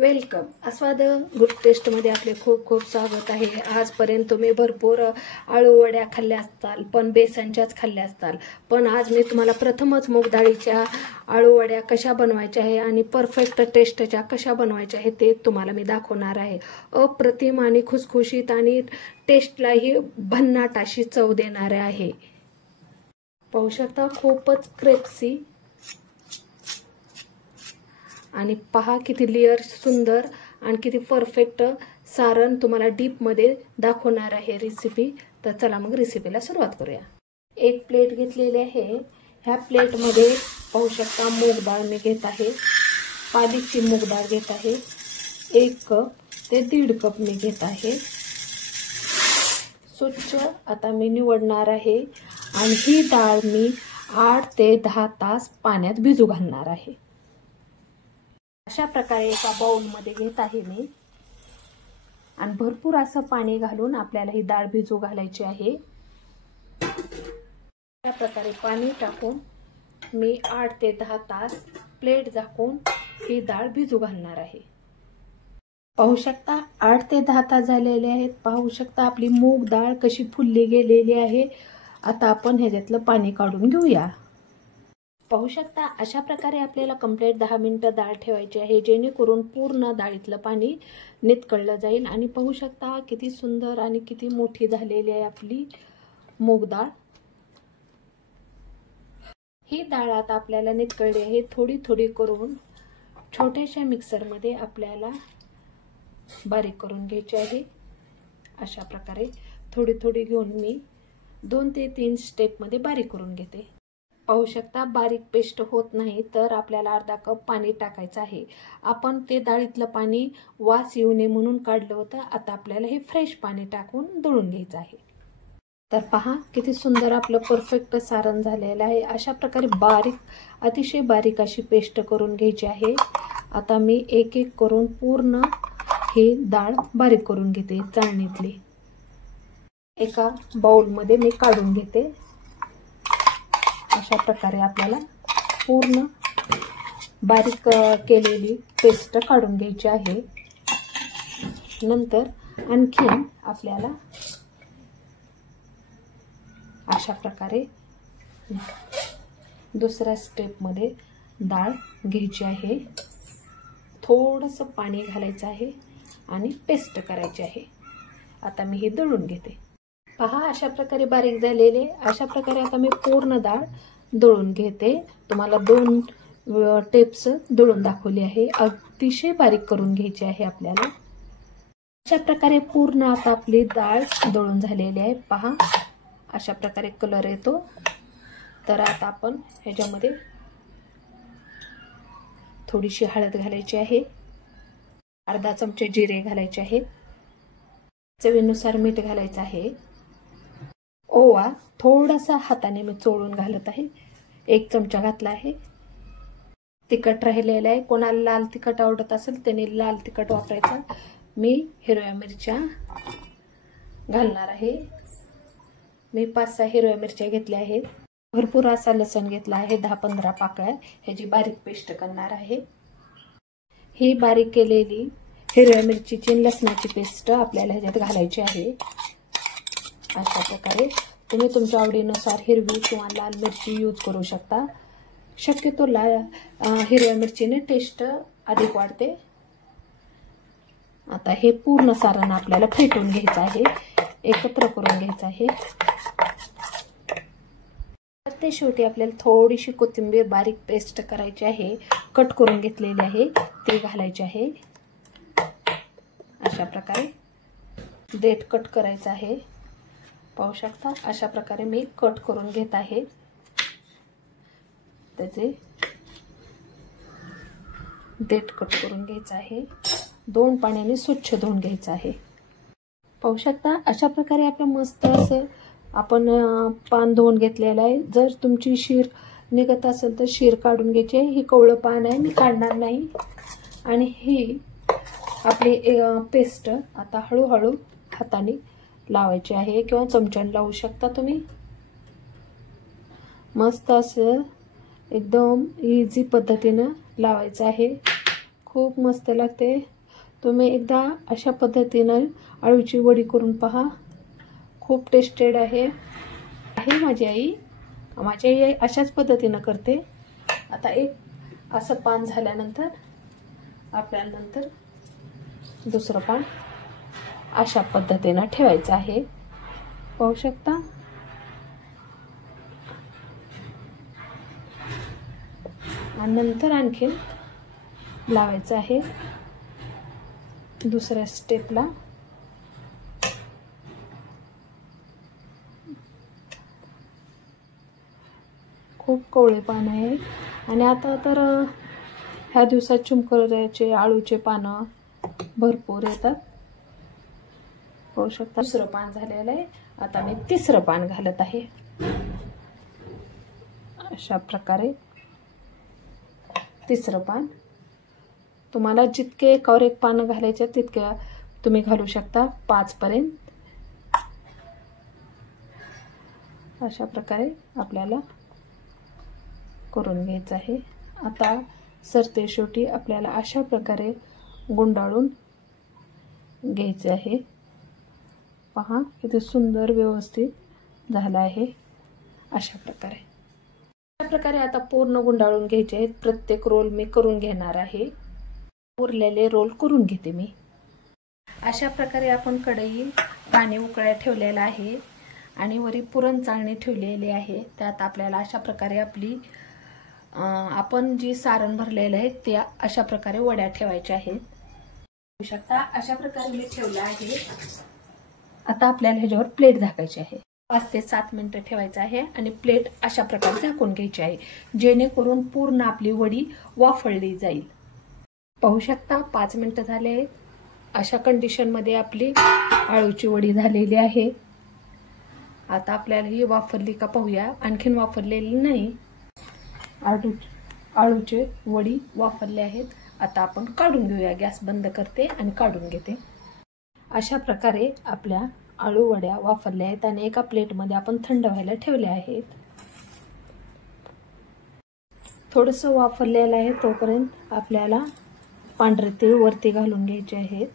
Welcome. आस्वाद good टेस्टमध्ये आपले खूप खूप स्वागत आहे. आजपर्यंत तुम्ही भरपूर आळू वड्या खाल्ल्या असताल, पण बेसनच्याच खाल्ल्या असताल. पण आज मी तुम्हाला प्रथमच मूग डाळीच्या आळू वड्या कशा बनवायच्या आहे आणि परफेक्ट टेस्टच्या कशा बनवायच्या आहे ते तुम्हाला मी दाखवणार आहे. अप्रतिम आणि खुसखुशीत आणि टेस्टलाही भन्नाट अशी चव देणारे आहे. पाहू शकता, खूपच क्रिस्पी आणि पहा किती लेयर सुंदर आणि किती परफेक्ट सारण तुम्हाला डीप मध्ये दाखवणार आहे रेसिपी. तर चला मग रेसिपीला सुरुवात करूया. एक प्लेट घेतलेली आहे. ह्या प्लेट मध्ये पाहू शकता मूग डाळ मी घेत आहे. पालीची मूग डाळ घेत आहे. 1 कप ते 1.5 कप मी घेत आहे. स्वच्छ आता मी निवडणार आहे आणि ही डाळ मी 8 ते 10 तास पाण्यात भिजू घालणार आहे. अशा प्रकारे एका बाउल मध्ये घेत आहे मी आणि भरपूर असं पाणी घालून आपल्याला ही डाळ भिजू घालायची आहे. अशा प्रकारे पाणी टाकून मी 8 ते 10 तास प्लेट झाकून ही डाळ भिजू घालणार आहे. पाहू शकता 8 ते 10 तास झालेले आहेत. पाहू शकता आपली मूग डाळ कशी फुलली गेलेली आहे. आता आपण ह्याच्यातलं पाणी काढून घेऊया. पाहू शकता अशा प्रकारे आपल्याला कंप्लीट 10 मिनिटं डाळ ठेवायची आहे, जेणेकरून पूर्ण डाळीतलं पाणी नितळलं जाईल. आणि पाहू शकता किती सुंदर आणि किती मोठी झालेली आहे आपली मूग डाळ. ही डाळ आता आपल्याला नितळली आहे. थोडी थोडी करून छोट्याशा मिक्सरमध्ये आपल्याला बारीक करून घ्यायची आहे. अशा प्रकारे थोडी थोडी घेऊन मी 2 ते 3 स्टेपमध्ये बारीक करून घेते. पाहू शकता बारीक पेस्ट होत नाही तर आपल्याला अर्धा कप पाणी टाकायचं आहे. आपण ते डाळीतलं पाणी वास येऊ नये म्हणून काढलं होतं. आता आपल्याला हे फ्रेश पाणी टाकून दळून घ्यायचं आहे. तर पहा किती सुंदर आपलं परफेक्ट सारण झालेलं आहे. अशा प्रकारे बारीक, अतिशय बारीक अशी पेस्ट करून घ्यायची आहे. आता मी एक एक करून पूर्ण ही डाळ बारीक करून घेते. चाळणीतली एका बाउलमध्ये मी काढून घेते. अशा प्रकारे आपल्याला पूर्ण बारीक केलेली पेस्ट काढून घ्यायची आहे. नंतर आणखीन आपल्याला अशा प्रकारे दुसऱ्या स्टेपमध्ये डाळ घ्यायची आहे. थोडंसं पाणी घालायचं आहे आणि पेस्ट करायची आहे. आता मी हे दळून घेते. पहा अशा प्रकारे बारीक झालेले. अशा प्रकारे आता मी पूर्ण डाळ दळून घेते. तुम्हाला 2 टेप्स दळून दाखवली आहे. अतिशय बारीक करून घ्यायची आहे आपल्याला. अशा प्रकारे पूर्ण आता आपली डाळ दळून झालेली आहे. पहा अशा प्रकारे कलर येतो. तर आता आपण ह्याच्यामध्ये थोडीशी हळद घालायची आहे. अर्धा चमचे जिरे घालायचे आहे. चवीनुसार मीठ घालायचं आहे. ओवा थोडासा हाताने मी चोळून घालत आहे. 1 चमचा घातला आहे. तिखट राहिलेलं आहे. कोणाला लाल तिखट आवडत असेल त्याने लाल तिखट वापरायचा. मी हिरव्या मिरच्या घालणार आहे. मी 5-6 हिरव्या मिरच्या घेतल्या आहेत. भरपूर असा लसूण घेतला आहे. 10-15 पाकळ्या. ह्याची बारीक पेस्ट करणार आहे. ही बारीक केलेली हिरव्या मिरचीची लसणाची पेस्ट आपल्याला ह्याच्यात घालायची आहे. अशा प्रकारे तुम्ही तुमच्या आवडीनुसार हिरवी किंवा लाल मिरची यूज करू शकता. शक्यतो हिरव्या मिरचीने टेस्ट अधिक वाढते. आता हे पूर्ण सारण आपल्याला फेटून घ्यायचं आहे. एकत्र करून घ्यायचं आहे. तर ते शेवटी आपल्याला थोडीशी कोथिंबीर बारीक पेस्ट करायची आहे. कट करून घेतलेली आहे ते घालायचे आहे. अशा प्रकारे देठ कट करायचं आहे. पाहू शकता अशा प्रकारे मी कट करून घेत आहे. त्याचे देठ कट करून घ्यायचं आहे. 2 पाण्याने स्वच्छ धुवून घ्यायचं आहे. पाहू शकता अशा प्रकारे आपलं मस्त असं आपण पान धुवून घेतलेलं आहे. जर तुमची शीर निघत असेल तर शीर काढून घ्यायची आहे. ही कवळं पान आहे, मी काढणार नाही. आणि ही आपली पेस्ट आता हळूहळू हाताने लावायची आहे किंवा चमच्याने लावू शकता तुम्ही. मस्त असं एकदम इझी पद्धतीने लावायचं आहे. खूप मस्त लागते. तुम्ही एकदा अशा पद्धतीनं आळूची वडी करून पहा. खूप टेस्टेड आहे. माझी आई अशाच पद्धतीनं करते. आता एक असं पान झाल्यानंतर आपल्याला नंतर दुसरं पान अशा पद्धतीनं ठेवायचं आहे. पाहू शकता. आणि नंतर आणखीन लावायचं आहे दुसऱ्या स्टेपला. खूप कवळे पान आहे. आणि आता तर ह्या दिवसात चिमकल्याचे आळूचे पानं भरपूर येतात. पाहू शकता. दुसरं पान झालेलं आहे. आता मी तिसरं पान घालत आहे. अशा प्रकारे तिसरं पान. तुम्हाला जितके एकावर एक पानं घालायचे तितके तुम्ही घालू शकता, 5 पर्यंत. अशा प्रकारे आपल्याला करून घ्यायचं आहे. आता सरते शेवटी आपल्याला अशा प्रकारे गुंडाळून घ्यायचे आहे. पहा किती सुंदर व्यवस्थित झालं आहे. अशा प्रकारे आता पूर्ण गुंडाळून घ्यायचे आहेत. प्रत्येक रोल मी करून घेणार आहे. उरलेले रोल करून घेते मी. अशा प्रकारे आपण कढई पाणी उकळायला ठेवलेलं आहे आणि वरी पुरण चाळणी ठेवलेली आहे. त्यात आपल्याला अशा प्रकारे आपण जी सारण भरलेलं आहे त्या अशा प्रकारे वड्या ठेवायच्या आहेत. बघू शकता. अशा प्रकारे मी ठेवलं आहे. आता आपल्याला ह्याच्यावर प्लेट झाकायची आहे. 5 ते 7 मिनिटं ठेवायचं आहे आणि प्लेट अशा प्रकारे झाकून घ्यायची आहे, जेणेकरून पूर्ण आपली वडी वाफळली जाईल. पाहू शकता 5 मिनिटं झाले. अशा कंडिशनमध्ये आपली आळूची वडी झालेली आहे. आता आपल्याला ही वाफरली का पाहूया. आणखीन वाफरलेली नाही. आळूची वडी वाफरले आहेत. आता आपण काढून घेऊया. गॅस बंद करते आणि काढून घेते. अशा प्रकारे आपल्या आळू वड्या वाफरल्या आहेत आणि एका प्लेटमध्ये आपण थंड व्हायला ठेवल्या आहेत. थोडंसं वाफरलेलं आहे तोपर्यंत आपल्याला पांढरे तीळ वरती घालून घ्यायचे आहेत,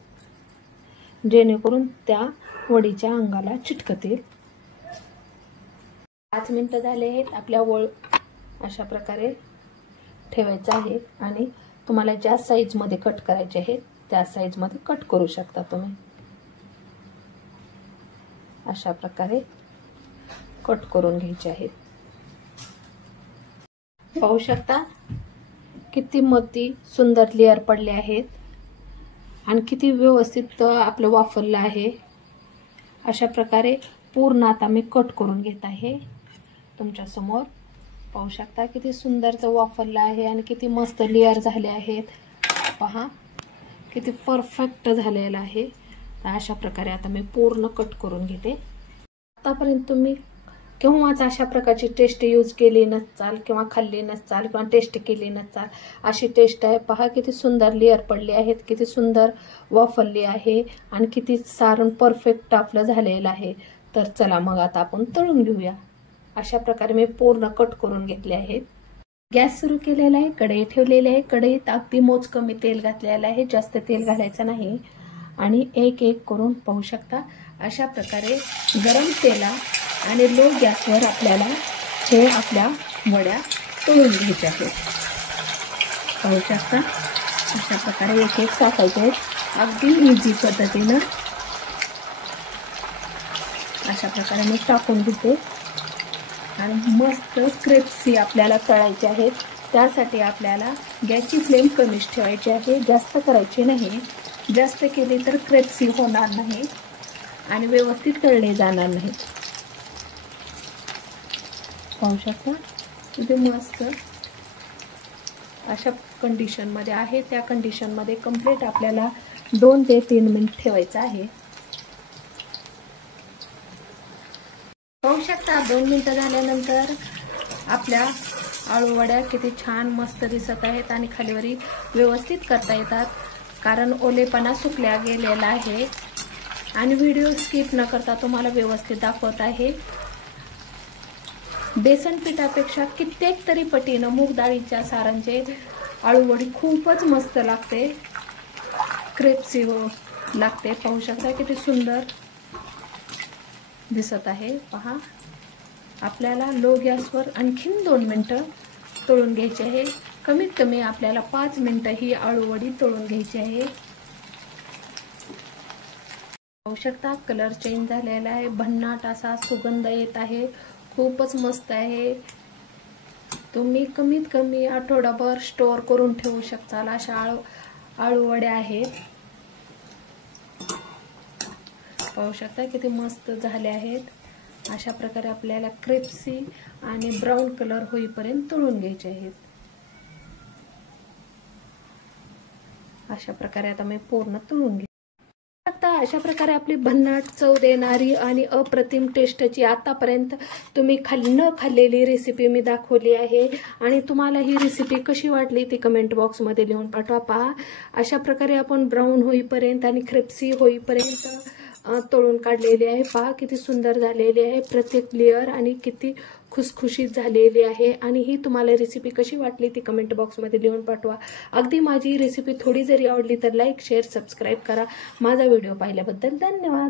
जेणेकरून त्या वडीच्या अंगाला चिटकतील. 5 मिनिटं झाले आहेत. आपल्या अशा प्रकारे ठेवायचं आहे आणि तुम्हाला ज्या साईजमध्ये कट करायचे आहेत त्या साईजमध्ये कट करू शकता तुम्ही. अशा प्रकारे कट करून घ्यायचे आहेत. पाहू शकता किती मोठी सुंदर लेअर पडले आहेत आणि किती व्यवस्थित आपलं वाफरलं आहे. अशा प्रकारे पूर्ण आता मी कट करून घेत आहे तुमच्या समोर. पाहू शकता किती सुंदरचं वाफरलं आहे आणि किती मस्त लेअर झाले आहेत. पहा किती परफेक्ट झालेलं आहे. अशा प्रकारे आता मी पूर्ण कट करून घेते. आतापर्यंत तुम्ही केव्हाच अशा प्रकारची टेस्ट यूज केली नसाल किंवा खाल्ली नसाल किंवा टेस्ट केली नसाल. अशी टेस्ट आहे. पहा किती सुंदर लेअर पडले आहेत, किती सुंदर वाफरली आहे आणि किती सारण परफेक्ट आपलं झालेलं आहे. तर चला मग आता आपण तळून घेऊया. अशा प्रकारे मी पूर्ण कट करून घेतले आहेत. गॅस सुरू केलेला आहे. कढई ठेवलेली आहे. कढईत अगदी मोजकं मी तेल घातलेलं आहे, जास्त तेल घालायचं नाही. आणि एक एक करून पाहू शकता अशा प्रकारे गरम तेला आणि लो गॅसवर आपल्याला हे आपल्या वड्या तळून घ्यायच्या आहेत. पाहू शकता अशा प्रकारे एक एक टाकायचे आहेत. अगदी इझी पद्धतीनं अशा प्रकारे मी टाकून घेते आणि मस्त क्रिस्पी आपल्याला तळायचे आहेत. त्यासाठी आपल्याला गॅसची फ्लेम कमीच ठेवायची आहे, जास्त करायची नाही. जास्त केली तर क्रिस्पी होणार नाही आणि व्यवस्थित तळले जाणार नाही. पाहू शकता किती मस्त अशा कंडिशनमध्ये आहे. त्या कंडिशनमध्ये कंप्लीट आपल्याला 2 ते 3 मिनिट ठेवायचं आहे. पाहू शकता 2 मिनिटं झाल्यानंतर आपल्या आळू वड्या किती छान मस्त दिसत आहेत आणि खालीवरी व्यवस्थित करता येतात, कारण ओलेपणा सुकल्या गेलेला आहे. आणि व्हिडिओ स्किप न करता तुम्हाला व्यवस्थित दाखवत आहे. बेसन पिठापेक्षा कित्येक तरी पटीनं मूग डाळीच्या सारांचे आळूवडी खूपच मस्त लागते, क्रिस्पी लागते। पाहू शकता किती सुंदर दिसत आहे। पहा, आपल्याला लो गॅसवर आणखीन 2 मिनिटं तळून घ्यायचे आहे। कमीत कमी आपल्याला 5 मिनिटं ही आळूवडी तळून घ्यायची आहे। पाहू शकता कलर चेंज झालेला आहे, भन्नाट असा सुगंध येत आहे, खूपच मस्त आहे। तुम्ही कमीत कमी आठवडाभर स्टोअर करून ठेवू शकता अशा आळूवड्या आहेत। पाहू शकता किती मस्त झाले आहेत। अशा प्रकारे आपल्याला क्रिस्पी आणि ब्राऊन कलर होईपर्यंत तळून घ्यायचे आहेत। अशा प्रकारे आता मी पूर्ण तळून घेते। आता अशा प्रकारे आपली भन्नाट चव देणारी आणि अप्रतिम टेस्टची आतापर्यंत तुम्ही न खाल्लेली रेसिपी मी दाखवली आहे। आणि तुम्हाला ही रेसिपी कशी वाटली ती कमेंट बॉक्समध्ये लिहून पाठवा। पहा, अशा प्रकारे आपण ब्राऊन होईपर्यंत आणि क्रिस्पी होईपर्यंत तळून काढलेली आहे। पहा किती सुंदर झालेली आहे प्रत्येक लेअर आणि किती खुसखुशीत झालेली आहे। आणि ही तुम्हाला रेसिपी कशी वाटली ती कमेंट बॉक्समध्ये लिहून पाठवा। अगदी माझी रेसिपी थोडी जरी आवडली तर लाईक, शेअर, सबस्क्राईब करा। माझा व्हिडिओ पाहिल्याबद्दल धन्यवाद।